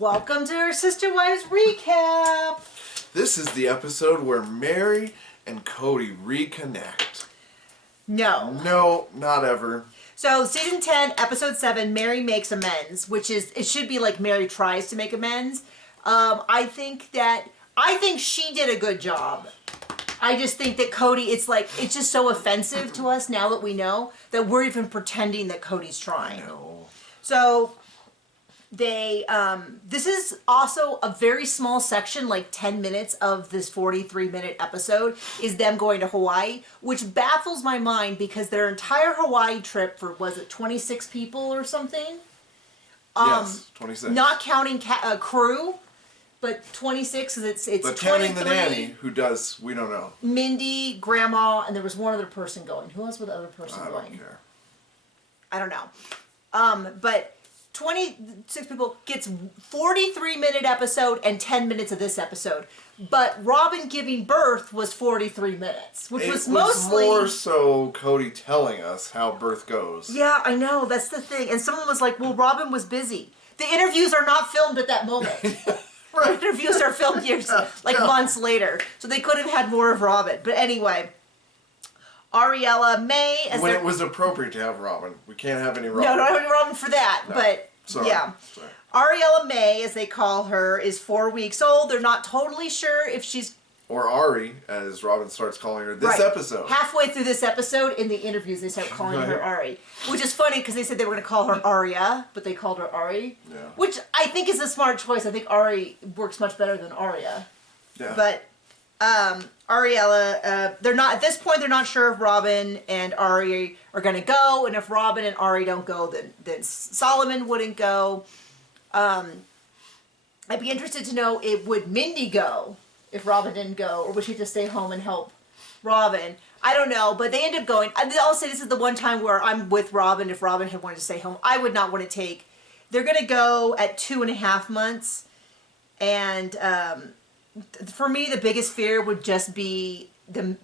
Welcome to our Sister Wives recap. This is the episode where Meri and Cody reconnect. No, not ever. So, season 10, episode 7, Meri makes amends, which is, it should be like Meri tries to make amends. I think she did a good job. I just think that Cody, it's just so offensive to us now that we know that we're even pretending that Cody's trying. I know. So, this is also a very small section, like 10 minutes of this 43-minute episode, is them going to Hawaii, which baffles my mind because their entire Hawaii trip for, was it 26 people or something? Yes, 26. Not counting crew, but 26, because it's but counting the nanny, who does, we don't know. Mindy, Grandma, and there was one other person going. Who else was the other person going? I don't care. I don't know. But 26 people gets 43-minute episode and 10 minutes of this episode. But Robin giving birth was 43 minutes, which was mostly more so Cody telling us how birth goes. Yeah, I know. That's the thing. And someone was like, well, Robin was busy. The interviews are not filmed at that moment. Right. The interviews are filmed years, months later. So they could have had more of Robin. But anyway, Ariella, May... When it was appropriate to have Robin. We can't have any Robin. No, don't have any Robin for that. No. But, Sorry. yeah. Sorry. Ariella May, as they call her, is 4 weeks old. They're not totally sure if she's... Or Ari, as Robin starts calling her this episode. Halfway through this episode, in the interviews, they start calling her Ari. Which is funny, because they said they were going to call her Aria, but they called her Ari. Yeah. Which I think is a smart choice. I think Ari works much better than Aria. Yeah. But Ariella, they're not, at this point, they're not sure if Robin and Ari are going to go. And if Robin and Ari don't go, then Solomon wouldn't go. I'd be interested to know, would Mindy go if Robin didn't go, or would she just stay home and help Robin? I don't know, but they end up going. I'll say this is the one time where I'm with Robin. If Robin had wanted to stay home, I would not want to take. They're going to go at 2.5 months, and for me, the biggest fear would just be the.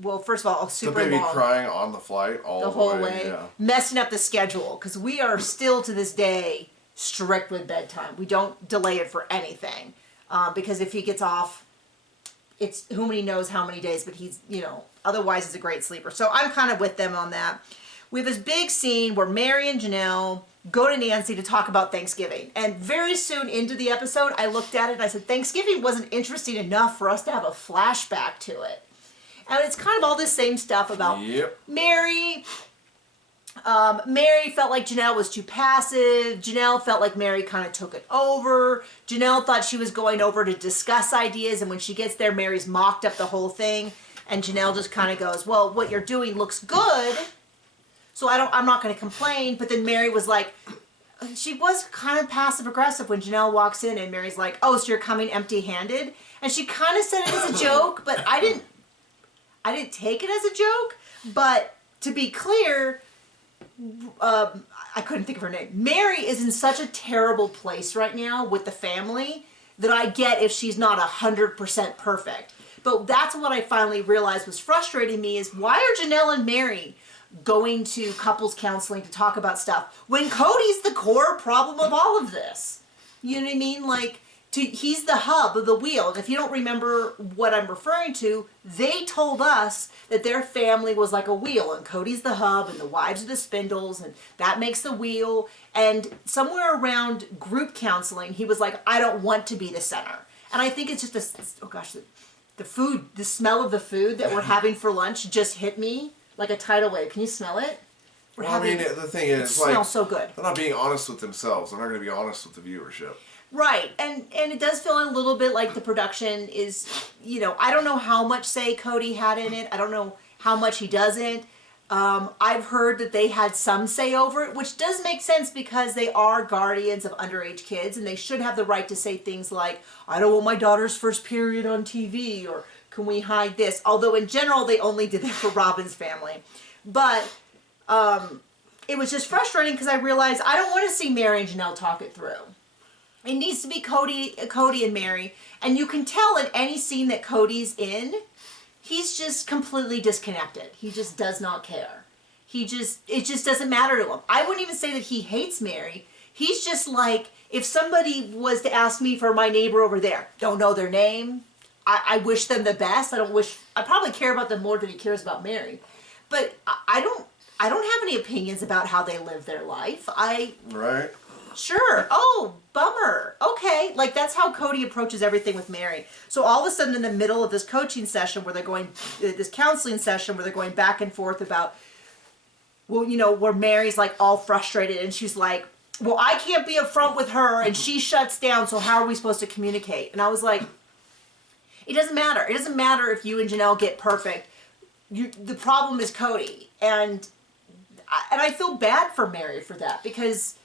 Well, first of all, super long. The baby crying on the flight the whole way, messing up the schedule, because we are still to this day strict with bedtime. We don't delay it for anything. Because if he gets off, it's who many knows how many days, but he's, otherwise he's a great sleeper. So I'm kind of with them on that. We have this big scene where Meri and Janelle go to Nancy to talk about Thanksgiving. And very soon into the episode, I looked at it and I said, Thanksgiving wasn't interesting enough for us to have a flashback to it. And it's kind of all the same stuff about Meri. Meri felt like Janelle was too passive. Janelle felt like Meri kind of took it over. Janelle thought she was going over to discuss ideas, and when she gets there, Mary's mocked up the whole thing, and Janelle just kind of goes, well, what you're doing looks good, so I'm not going to complain. But then Meri was like, she was kind of passive-aggressive when Janelle walks in, and Mary's like, oh, so you're coming empty-handed? And she kind of said it as a joke, but I didn't take it as a joke. But to be clear, I couldn't think of her name. Meri is in such a terrible place right now with the family that I get if she's not 100% perfect. But that's what I finally realized was frustrating me, is why are Janelle and Meri going to couples counseling to talk about stuff when Cody's the core problem of all of this? You know what I mean? Like, he's the hub of the wheel. And if you don't remember what I'm referring to, they told us that their family was like a wheel, and Cody's the hub, and the wives are the spindles, and that makes the wheel. And somewhere around group counseling, he was like, I don't want to be the center. And I think it's just the food, the smell of the food that we're having for lunch just hit me like a tidal wave. Can you smell it? Well, the thing is, it smells so good. They're not being honest with themselves. They're not going to be honest with the viewership. Right, and it does feel a little bit like the production is, I don't know how much say Cody had in it. I don't know how much he doesn't. I've heard that they had some say over it, which does make sense because they are guardians of underage kids, and they should have the right to say things like, I don't want my daughter's first period on TV, or can we hide this? Although in general, they only did that for Robin's family. But it was just frustrating because I realized I don't want to see Meri and Janelle talk it through. It needs to be Cody and Meri. And you can tell in any scene that Cody's in, he's just completely disconnected. He just does not care. It just doesn't matter to him. I wouldn't even say that he hates Meri. He's just like, if somebody was to ask me for my neighbor over there, don't know their name, I wish them the best. I probably care about them more than he cares about Meri. But I don't have any opinions about how they live their life. Right. Sure. Oh, bummer. Okay. Like, that's how Cody approaches everything with Meri. So all of a sudden in the middle of this coaching session where they're going, this counseling session where they're going back and forth about, well, you know, where Mary's like all frustrated and she's like, well, I can't be upfront with her and she shuts down, so how are we supposed to communicate? And I was like, it doesn't matter. It doesn't matter if you and Janelle get perfect. The problem is Cody. And I feel bad for Meri for that because,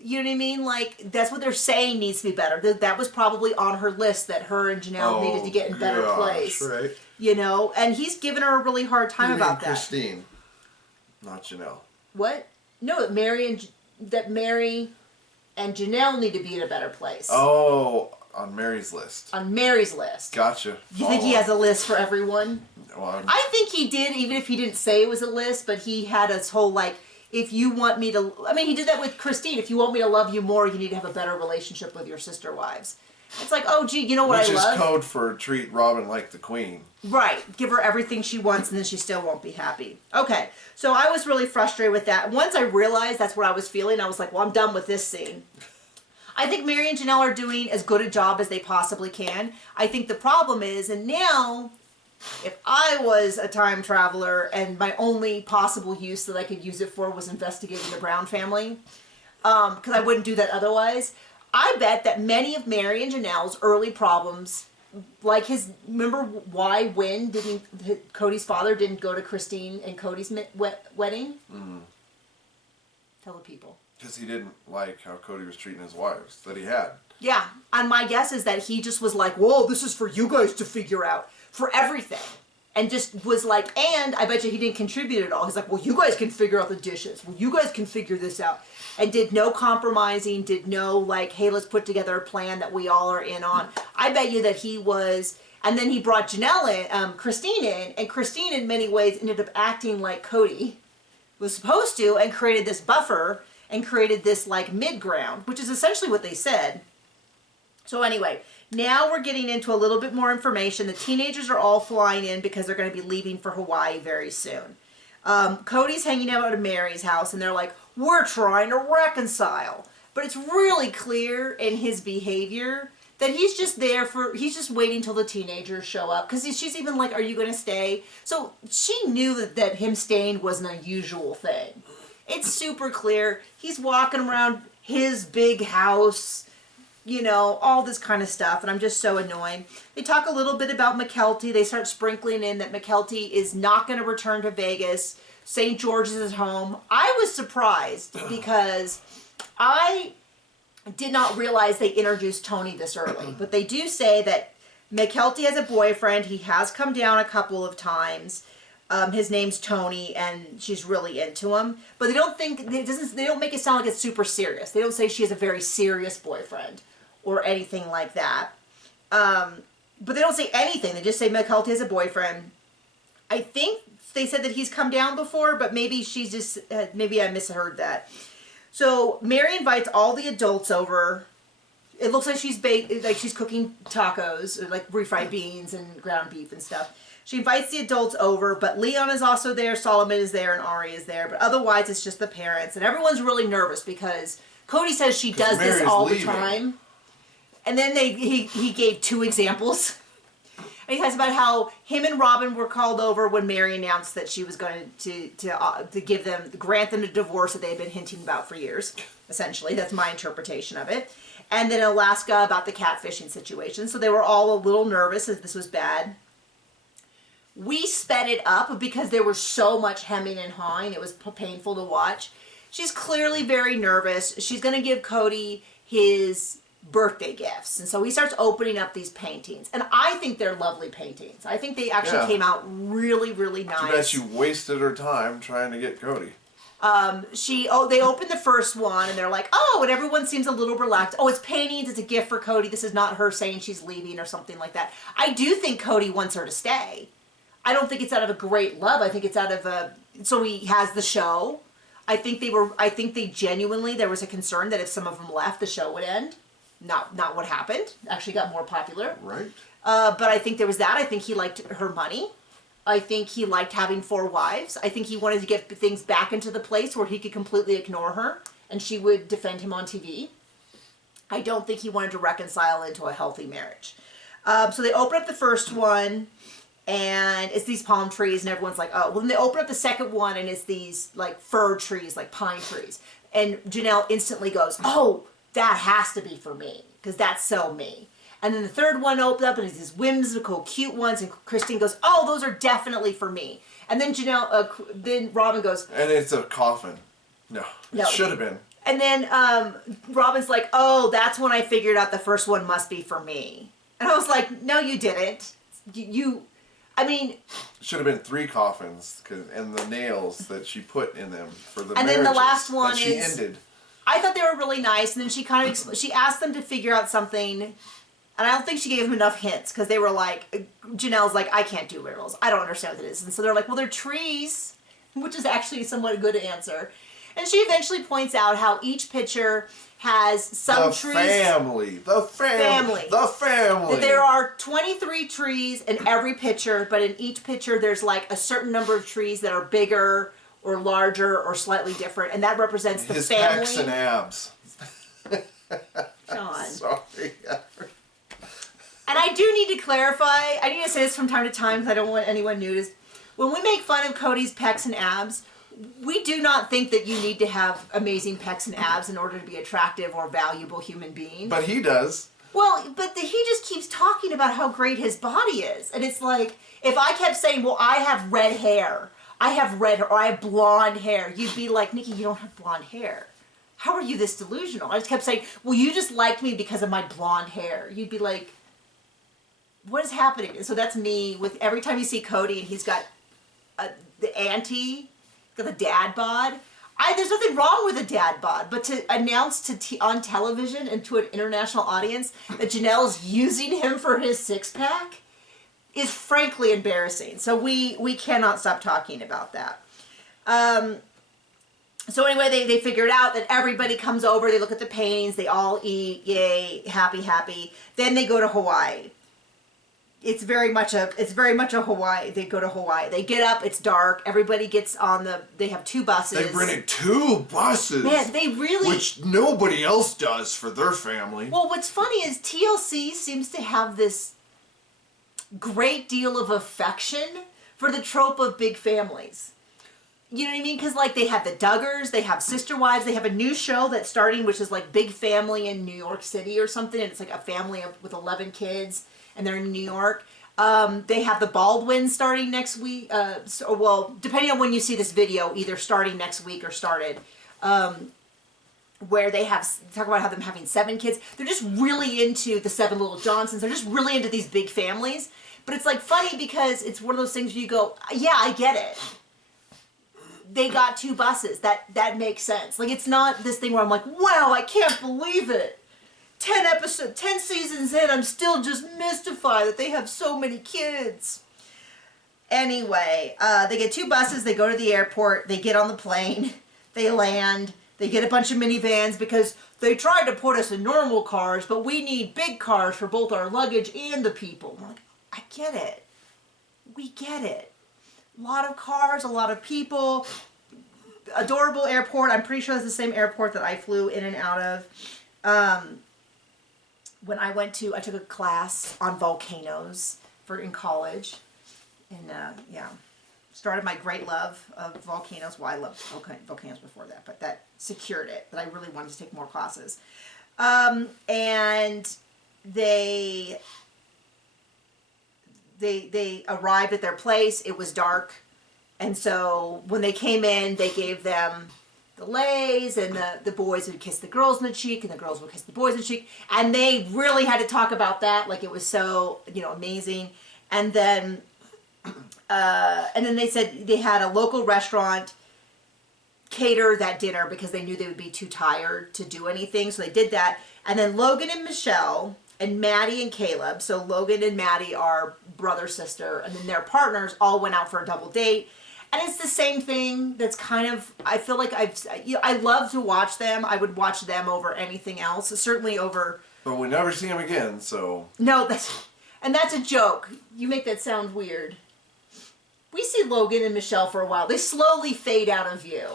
you know what I mean? Like, that's what they're saying needs to be better. That was probably on her list that her and Janelle needed to get in better place. Right. You know? And he's given her a really hard time about that. Christine, not Janelle. What? No, that Meri and Janelle need to be in a better place. Oh, on Mary's list. On Mary's list. Gotcha. You think he has a list for everyone? Well, I think he did, even if he didn't say it was a list, but he had his whole, like, if you want me to... I mean, he did that with Christine. If you want me to love you more, you need to have a better relationship with your sister wives. It's like, oh, gee, you know what I love? Which is code for treat Robin like the queen. Right. Give her everything she wants, and then she still won't be happy. Okay. So I was really frustrated with that. Once I realized that's what I was feeling, I was like, well, I'm done with this scene. I think Meri and Janelle are doing as good a job as they possibly can. I think the problem is, and now, if I was a time traveler and my only possible use that I could use it for was investigating the Brown family, because I wouldn't do that otherwise, I bet that many of Meri and Janelle's early problems, like remember why Cody's father didn't go to Christine and Cody's wedding? Mm. Tell the people. Because he didn't like how Cody was treating his wives that he had. Yeah, and my guess is that he just was like, whoa, this is for you guys to figure out, for everything. And just was like, and I bet you he didn't contribute at all. He's like, well, you guys can figure out the dishes. Well, you guys can figure this out. And did no compromising, did no like, hey, let's put together a plan that we all are in on. I bet you that he was, and then he brought Christine in, and Christine in many ways ended up acting like Cody was supposed to and created this buffer and created this like mid-ground, which is essentially what they said. So anyway, now we're getting into a little bit more information. The teenagers are all flying in because they're going to be leaving for Hawaii very soon. Cody's hanging out at Mary's house and they're like, we're trying to reconcile. But it's really clear in his behavior that he's just he's just waiting till the teenagers show up. Because she's even like, are you going to stay? So she knew that him staying was an unusual thing. It's super clear. He's walking around his big house, you know, all this kind of stuff. And I'm just so annoyed. They talk a little bit about McKelty. They start sprinkling in that McKelty is not going to return to Vegas. St. George is his home. I was surprised because I did not realize they introduced Tony this early. But they do say that McKelty has a boyfriend. He has come down a couple of times. His name's Tony, and she's really into him. But they don't make it sound like it's super serious. They don't say she has a very serious boyfriend or anything like that. But they don't say anything. They just say McKelty has a boyfriend. I think they said that he's come down before, but maybe she's just, maybe I misheard that. So Meri invites all the adults over. It looks like she's cooking tacos, or like refried beans and ground beef and stuff. She invites the adults over, but Leon is also there, Solomon is there, and Ari is there. But otherwise, it's just the parents. And everyone's really nervous because Cody says she does this all the time. And then he gave 2 examples. And he talks about how him and Robin were called over when Meri announced that she was going to grant them a divorce that they had been hinting about for years. Essentially, that's my interpretation of it. And then Alaska about the catfishing situation. So they were all a little nervous as this was bad. We sped it up because there was so much hemming and hawing. It was painful to watch. She's clearly very nervous. She's going to give Cody his birthday gifts. And so he starts opening up these paintings. And I think they're lovely paintings. I think they actually came out really, really nice. Too bad she wasted her time trying to get Cody. They open the first one and they're like, oh, and everyone seems a little relaxed. Oh, it's paintings. It's a gift for Cody. This is not her saying she's leaving or something like that. I do think Cody wants her to stay. I don't think it's out of a great love. I think it's out of so he has the show. I think they genuinely, there was a concern that if some of them left, the show would end. Not what happened. Actually got more popular. Right. But I think there was that. I think he liked her money. I think he liked having 4 wives. I think he wanted to get things back into the place where he could completely ignore her and she would defend him on TV. I don't think he wanted to reconcile into a healthy marriage. So they open up the first one, and it's these palm trees, and everyone's like, oh. Well, then they open up the second one, and it's these, like, fir trees, like pine trees. And Janelle instantly goes, oh, that has to be for me, because that's so me. And then the third one opens up, and it's these whimsical, cute ones, and Christine goes, oh, those are definitely for me. And then then Robin goes... And it's a coffin. No, it should have been. And then Robin's like, oh, that's when I figured out the first one must be for me. And I was like, no, you didn't. I mean... Should have been 3 coffins, and the nails that she put in them for the and then the last one that she ended. I thought they were really nice, and then she kind of she asked them to figure out something, and I don't think she gave them enough hints, because they were like, Janelle's like, I can't do riddles. I don't understand what it is. And so they're like, well, they're trees, which is actually somewhat a good answer. And she eventually points out how each picture has some trees. The family. That there are 23 trees in every picture, but in each picture there's like a certain number of trees that are bigger or larger or slightly different, and that represents the His family. His pecs and abs. John. Sorry. And I do need to clarify, I need to say this from time to time because I don't want anyone new to... When we make fun of Cody's pecs and abs, we do not think that you need to have amazing pecs and abs in order to be attractive or valuable human being. But he does. Well, but he just keeps talking about how great his body is. And it's like, if I kept saying, well, I have red hair, I have blonde hair, you'd be like, Nikki, you don't have blonde hair. How are you this delusional? I just kept saying, well, you just liked me because of my blonde hair. You'd be like, what is happening? And so that's me with every time you see Cody and he's got the auntie, got the dad bod. There's nothing wrong with a dad bod, but to announce on television and to an international audience that Janelle's using him for his six-pack is frankly embarrassing. So we cannot stop talking about that. So anyway, they figured out that everybody comes over, they look at the paintings, they all eat, yay, happy, happy. Then they go to Hawaii. It's very much a Hawaii. They go to Hawaii. They get up. It's dark. Everybody gets on they have 2 buses. They rented 2 buses. Man, they really... Which nobody else does for their family. Well, what's funny is TLC seems to have this great deal of affection for the trope of big families. You know what I mean? Because, like, they have the Duggars, they have Sister Wives, they have a new show that's starting, which is, like, Big Family in New York City or something, and it's, like, a family with 11 kids. And they're in New York. They have the Baldwins starting next week. Well, depending on when you see this video, either starting next week or started. Where they talk about how them having 7 kids. They're just really into the 7 Little Johnsons. They're just really into these big families. But it's like funny because it's one of those things where you go, yeah, I get it. They got 2 buses. That makes sense. Like, it's not this thing where I'm like, wow, I can't believe it. 10 seasons in, I'm still just mystified that they have so many kids. Anyway, they get 2 buses, they go to the airport, they get on the plane, they land, they get a bunch of minivans because they tried to put us in normal cars, but we need big cars for both our luggage and the people. I'm like, I get it. We get it. A lot of cars, a lot of people, adorable airport. I'm pretty sure it's the same airport that I flew in and out of. When I took a class on volcanoes in college, and started my great love of volcanoes. Well, I loved volcanoes before that, but that secured it, that I really wanted to take more classes. And they arrived at their place. It was dark, and so when they came in, they gave them the lays, and the boys would kiss the girls in the cheek, and the girls would kiss the boys in the cheek, and they really had to talk about that, like it was so, amazing. And then they said they had a local restaurant cater that dinner because they knew they would be too tired to do anything, so they did that. And then Logan and Michelle and Maddie and Caleb, so Logan and Maddie are brother sister, and then their partners all went out for a double date. And it's the same thing that's kind of, I feel like I love to watch them. I would watch them over anything else. Certainly over... But we never see him again, so... No, that's a joke. You make that sound weird. We see Logan and Michelle for a while. They slowly fade out of view.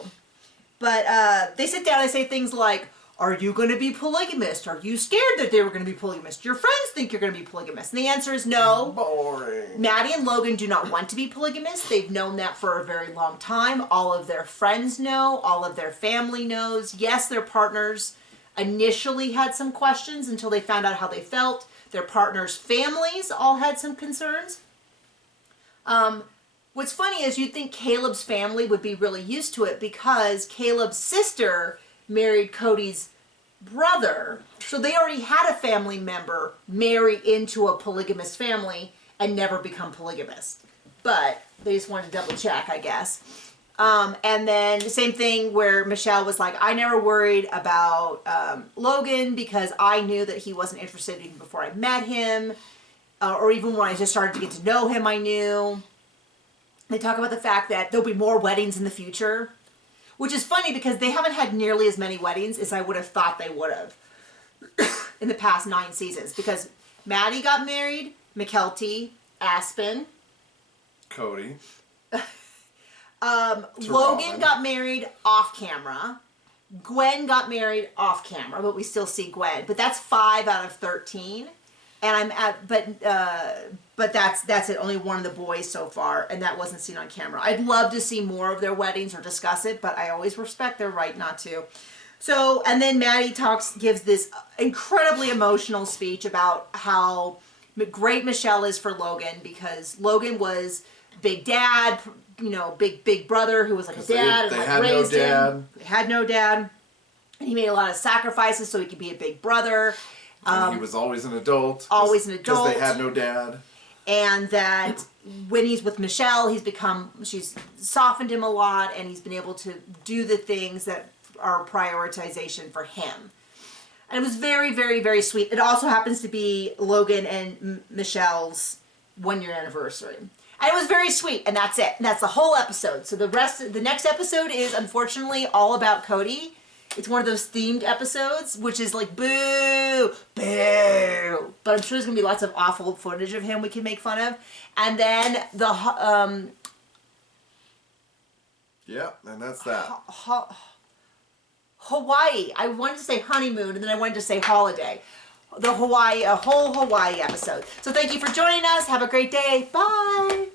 But they sit down and say things like, are you going to be polygamist? Are you scared that they were going to be polygamist? Your friends think you're going to be polygamist. And the answer is no. Boring. Maddie and Logan do not want to be polygamist. They've known that for a very long time. All of their friends know. All of their family knows. Yes, their partners initially had some questions until they found out how they felt. Their partners' families all had some concerns. What's funny is you'd think Caleb's family would be really used to it because Caleb's sister married Cody's brother. So they already had a family member marry into a polygamous family and never become polygamous. But they just wanted to double check, I guess. And then the same thing where Michelle was like, I never worried about Logan because I knew that he wasn't interested even before I met him. Or even when I just started to get to know him, I knew. They talk about the fact that there'll be more weddings in the future. Which is funny because they haven't had nearly as many weddings as I would have thought they would have in the past 9 seasons. Because Maddie got married, McKelty, Aspen. Cody. Logan got married off camera. Gwen got married off camera, but we still see Gwen. But that's 5 out of 13. And but that's it. Only one of the boys so far, and that wasn't seen on camera. I'd love to see more of their weddings or discuss it, but I always respect their right not to. So, and then Maddie gives this incredibly emotional speech about how great Michelle is for Logan because Logan was big dad, you know, big brother who was like a dad and like raised him. They had no dad, and he made a lot of sacrifices so he could be a big brother. And he was always an adult. Always an adult. Because they had no dad. And that when he's with Michelle, she's softened him a lot, and he's been able to do the things that are prioritization for him. And it was very, very, very sweet. It also happens to be Logan and Michelle's 1-year anniversary. And it was very sweet, and that's it. And that's the whole episode. So the next episode is unfortunately all about Cody. It's one of those themed episodes, which is like, boo, boo. But I'm sure there's going to be lots of awful footage of him we can make fun of. And then yeah, and that's that. Hawaii. I wanted to say honeymoon, and then I wanted to say holiday. A whole Hawaii episode. So thank you for joining us. Have a great day. Bye.